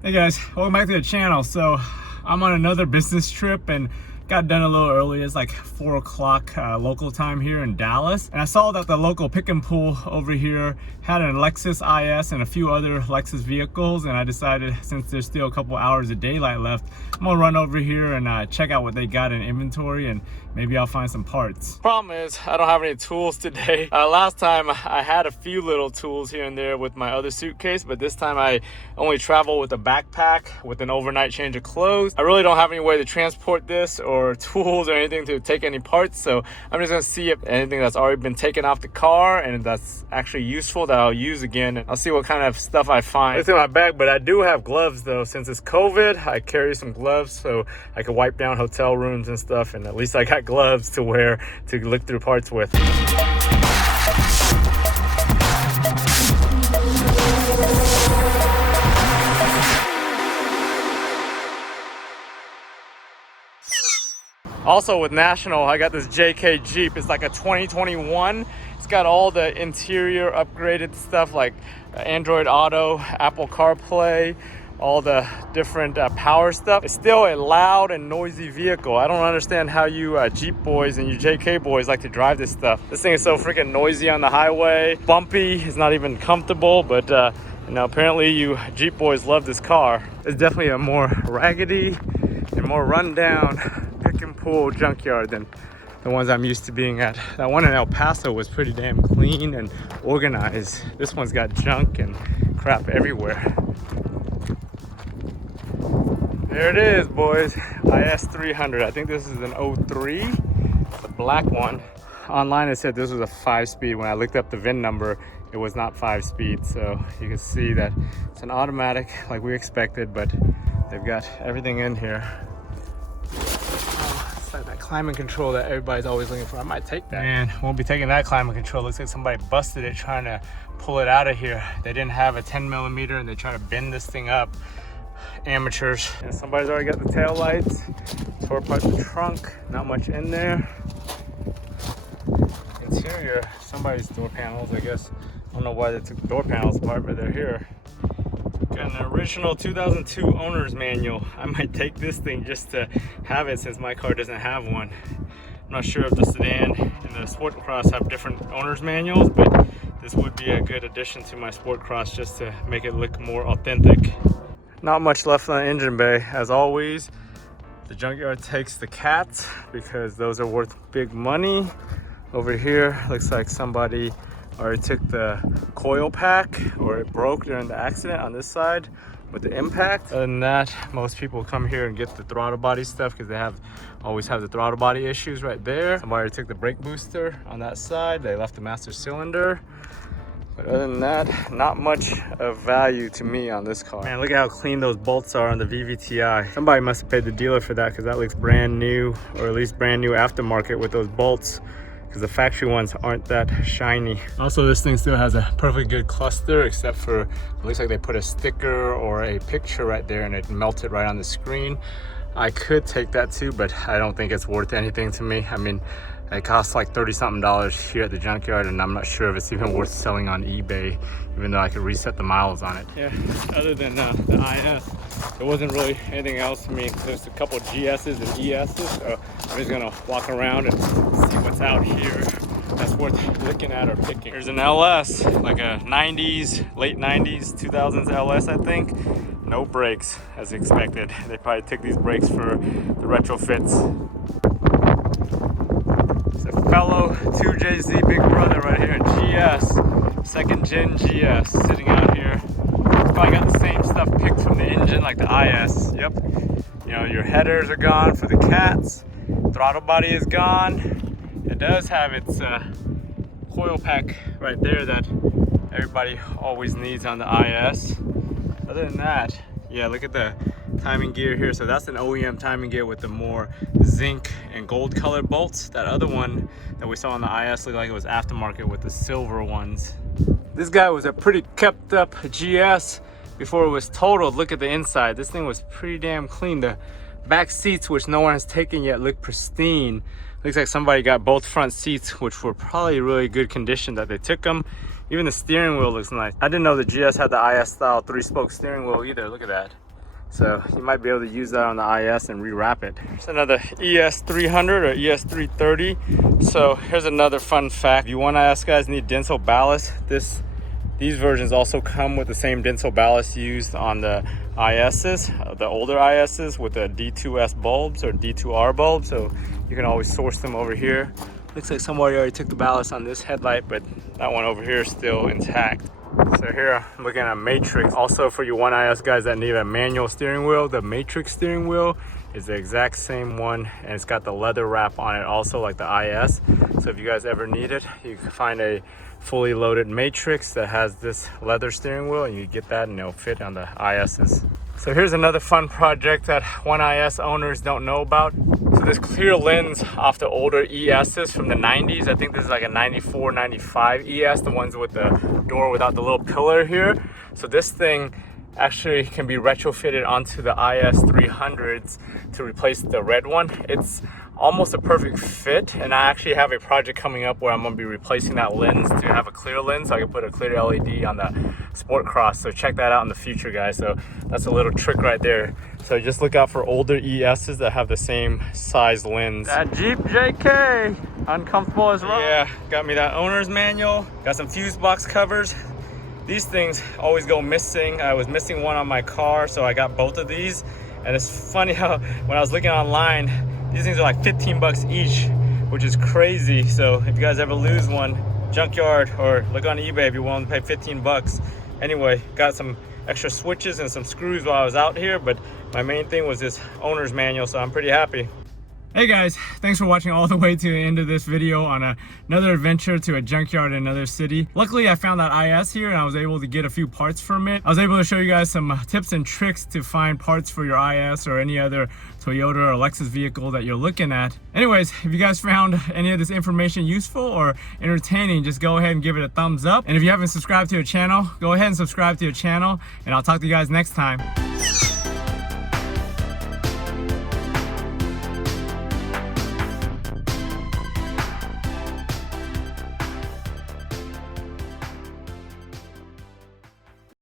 Hey guys, welcome back to the channel. So I'm on another business trip and got done a little early. It's like 4 o'clock local time here in Dallas. And I saw that the local pick and pull over here had a Lexus IS and a few other Lexus vehicles. And I decided, since there's still a couple hours of daylight left, I'm gonna run over here and check out what they got in inventory, and maybe I'll find some parts. Problem is, I don't have any tools today. Last time I had a few little tools here and there with my other suitcase, but this time I only travel with a backpack with an overnight change of clothes. I really don't have any way to transport this or tools or anything to take any parts, so I'm just gonna see if anything that's already been taken off the car and that's actually useful that I'll use again. And I'll see what kind of stuff I find. It's in my bag, but I do have gloves though. Since it's COVID, I carry some gloves so I can wipe down hotel rooms and stuff, and at least I got gloves to wear to look through parts with. Also with National, I got this JK Jeep. It's like a 2021. It's got all the interior upgraded stuff like Android Auto, Apple CarPlay, all the different power stuff. It's still a loud and noisy vehicle. I don't understand how you Jeep boys and you JK boys like to drive this stuff. This thing is so freaking noisy on the highway. Bumpy, it's not even comfortable, but you know, apparently you Jeep boys love this car. It's definitely a more raggedy and more rundown pick and pull junkyard than the ones I'm used to being at. That one in El Paso was pretty damn clean and organized. This one's got junk and crap everywhere. There it is, boys. IS300. I think this is an 03, the black one. Online it said this was a 5-speed. When I looked up the VIN number, it was not 5-speed. So you can see that it's an automatic like we expected, but they've got everything in here. It's like that climate control that everybody's always looking for. I might take that. Man, won't be taking that climate control. Looks like somebody busted it trying to pull it out of here. They didn't have a 10mm and they try to bend this thing up. Amateurs. And somebody's already got the tail lights. Tore apart the trunk. Not much in there. Interior, somebody's door panels, I guess. I don't know why they took the door panels apart, but they're here. Got an original 2002 owner's manual. I might take this thing just to have it since my car doesn't have one. I'm not sure if the sedan and the Sport Cross have different owner's manuals, but this would be a good addition to my Sport Cross just to make it look more authentic. Not much left on the engine bay. As always, the junkyard takes the cats because those are worth big money. Over here, looks like somebody already took the coil pack, or it broke during the accident on this side with the impact. Other than that, most people come here and get the throttle body stuff because they always have the throttle body issues right there. Somebody already took the brake booster on that side. They left the master cylinder. But other than that, not much of value to me on this car. Man, look at how clean those bolts are on the VVTi. Somebody must have paid the dealer for that because that looks brand new, or at least brand new aftermarket with those bolts, because the factory ones aren't that shiny. Also, this thing still has a perfect good cluster, except for it looks like they put a sticker or a picture right there and it melted right on the screen. I could take that too, but I don't think it's worth anything to me. I mean, it costs like $30-something here at the junkyard, and I'm not sure if it's even worth selling on eBay, even though I could reset the miles on it. Yeah, other than the IS, there wasn't really anything else to me. There's a couple GS's and ES's, so I'm just gonna walk around and see what's out here that's worth looking at or picking. There's an LS, like a 90s, late 90s, 2000s LS, I think. No brakes, as expected. They probably took these brakes for the retrofits. Fellow 2JZ big brother right here, GS, 2nd gen GS, sitting out here. It's probably got the same stuff picked from the engine like the IS. Yep. You know, your headers are gone for the cats. Throttle body is gone. It does have its coil pack right there that everybody always needs on the IS. Other than that, yeah, look at the timing gear here. So that's an OEM timing gear with the more zinc and gold colored bolts. That other one that we saw on the IS looked like it was aftermarket with the silver ones. This guy was a pretty kept up GS before it was totaled. Look at the inside. This thing was pretty damn clean. The back seats, which no one has taken yet, look pristine. Looks like somebody got both front seats, which were probably really good condition that they took them. Even the steering wheel looks nice. I didn't know the GS had the IS style 3-spoke steering wheel either. Look at that. So you might be able to use that on the IS and rewrap it. There's another ES300 or ES330. So here's another fun fact. If you 1IS guys need Denso ballast, these versions also come with the same Denso ballast used on the ISs, the older ISs with the D2S bulbs or D2R bulbs. So you can always source them over here. Looks like somebody already took the ballast on this headlight, but that one over here is still intact. So here I'm looking at a Matrix. Also for you 1IS guys that need a manual steering wheel, the Matrix steering wheel is the exact same one, and it's got the leather wrap on it also like the IS. So if you guys ever need it, you can find a fully loaded Matrix that has this leather steering wheel, and you get that and it'll fit on the ISs. So here's another fun project that 1IS owners don't know about. So this clear lens off the older ESs from the 90s, I think this is like a 94, 95 ES, the ones with the door without the little pillar here. So this thing actually can be retrofitted onto the IS300s to replace the red one. It's almost a perfect fit, and I actually have a project coming up where I'm going to be replacing that lens to have a clear lens so I can put a clear LED on the Sport Cross. So check that out in the future guys. So that's a little trick right there. So just look out for older ESs that have the same size lens. That Jeep JK, uncomfortable as well. Yeah, got me that owner's manual, got some fuse box covers. These things always go missing. I was missing one on my car, so I got both of these. And it's funny how when I was looking online, these things are like 15 bucks each, which is crazy. So if you guys ever lose one, Junkyard or look on eBay if you're willing to pay 15 bucks. Anyway, got some extra switches and some screws while I was out here, but my main thing was this owner's manual, so I'm pretty happy. Hey guys, thanks for watching all the way to the end of this video on another adventure to a junkyard in another city. Luckily I found that IS here and I was able to get a few parts from it. I was able to show you guys some tips and tricks to find parts for your IS or any other Toyota or Lexus vehicle that you're looking at. Anyways, if you guys found any of this information useful or entertaining, just go ahead and give it a thumbs up. And if you haven't subscribed to the channel, go ahead and subscribe to the channel, and I'll talk to you guys next time.